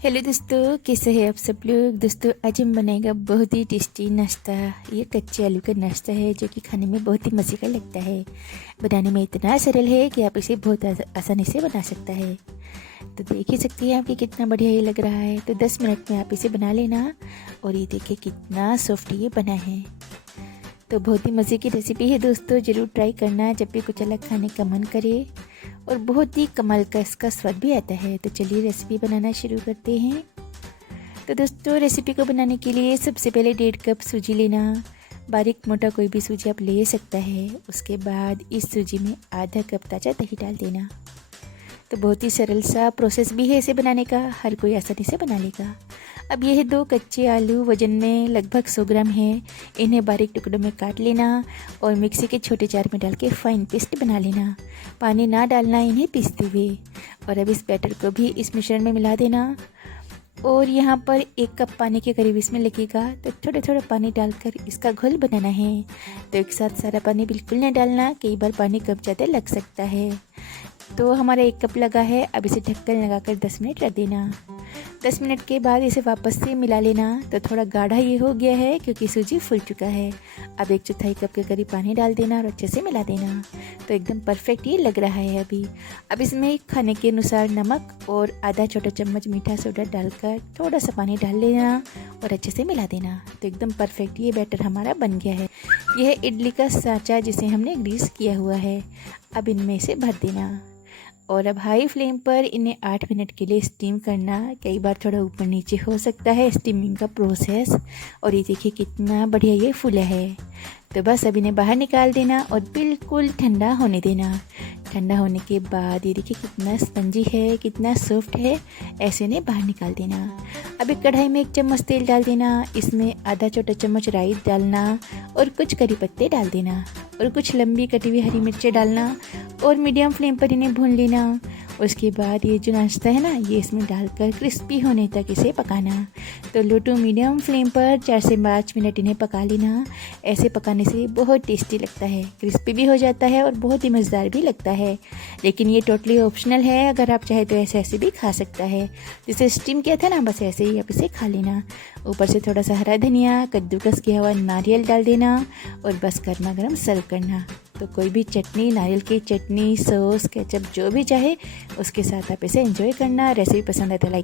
Hello दोस्तों, कैसे हैं आप सब लोग। दोस्तों आज हम बनाएगा बहुत ही टेस्टी नाश्ता। ये कच्चे आलू का नाश्ता है जो कि खाने में बहुत ही मज़े का लगता है। बनाने में इतना सरल है कि आप इसे बहुत आसानी से बना सकता है। तो देख ही सकते हैं आप कि कितना बढ़िया ये लग रहा है। तो 10 मिनट में आप इसे बना लेना। और ये देखिए कितना सॉफ्ट ये बना है। तो बहुत ही मज़े की रेसिपी है दोस्तों, ज़रूर ट्राई करना जब भी कुछ अलग खाने का मन करे। और बहुत ही कमाल का इसका स्वाद भी आता है। तो चलिए रेसिपी बनाना शुरू करते हैं। तो दोस्तों रेसिपी को बनाने के लिए सबसे पहले 1.5 कप सूजी लेना। बारीक मोटा कोई भी सूजी आप ले सकता है। उसके बाद इस सूजी में आधा कप ताज़ा दही डाल देना। तो बहुत ही सरल सा प्रोसेस भी है इसे बनाने का, हर कोई आसानी से बना लेगा। अब यह 2 कच्चे आलू वजन में लगभग 100 ग्राम है। इन्हें बारीक टुकड़ों में काट लेना और मिक्सी के छोटे जार में डाल के फाइन पेस्ट बना लेना। पानी ना डालना इन्हें पीसते हुए। और अब इस बैटर को भी इस मिश्रण में मिला देना। और यहाँ पर 1 कप पानी के करीब इसमें लगेगा। तो थोड़ा थोड़ा पानी डालकर इसका घोल बनाना है। तो एक साथ सारा पानी बिल्कुल नहीं डालना, कई बार पानी कम ज़्यादा लग सकता है। तो हमारा 1 कप लगा है। अब इसे ढक्कन लगाकर 10 मिनट रख देना। 10 मिनट के बाद इसे वापस से मिला लेना। तो थोड़ा गाढ़ा ये हो गया है क्योंकि सूजी फूल चुका है। अब 1/4 कप के करीब पानी डाल देना और अच्छे से मिला देना। तो एकदम परफेक्ट ये लग रहा है अभी। अब इसमें खाने के अनुसार नमक और आधा छोटा चम्मच मीठा सोडा डालकर थोड़ा सा पानी डाल लेना और अच्छे से मिला देना। तो एकदम परफेक्ट ये बैटर हमारा बन गया है। यह इडली का सांचा जिसे हमने ग्रीस किया हुआ है। अब इनमें से भर देना। और अब हाई फ्लेम पर इन्हें 8 मिनट के लिए स्टीम करना। कई बार थोड़ा ऊपर नीचे हो सकता है स्टीमिंग का प्रोसेस। और ये देखिए कितना बढ़िया ये फूला है। तो बस अब इन्हें बाहर निकाल देना और बिल्कुल ठंडा होने देना। ठंडा होने के बाद ये देखिए कितना स्पंजी है, कितना सॉफ्ट है। ऐसे इन्हें बाहर निकाल देना। अब एक कढ़ाई में 1 चम्मच तेल डाल देना। इसमें आधा छोटा चम्मच राई डालना और कुछ करी पत्ते डाल देना और कुछ लंबी कटी हुई हरी मिर्चें डालना और मीडियम फ्लेम पर इन्हें भून लेना। उसके बाद ये जो नाश्ता है ना, ये इसमें डालकर क्रिस्पी होने तक इसे पकाना। तो लो टू मीडियम फ्लेम पर 4 से 5 मिनट इन्हें पका लेना। ऐसे पकाने से बहुत टेस्टी लगता है, क्रिस्पी भी हो जाता है और बहुत ही मज़ेदार भी लगता है। लेकिन ये टोटली ऑप्शनल है, अगर आप चाहे तो ऐसे भी खा सकता है। जैसे स्टीम किया था ना, बस ऐसे ही आप इसे खा लेना। ऊपर से थोड़ा सा हरा धनिया, कद्दूकस किया हुआ नारियल डाल देना और बस गर्मा गर्म सर्व करना। तो कोई भी चटनी, नारियल की चटनी, सॉस, केचप जो भी चाहे उसके साथ आप इसे एंजॉय करना। रेसिपी पसंद आए तो लाइक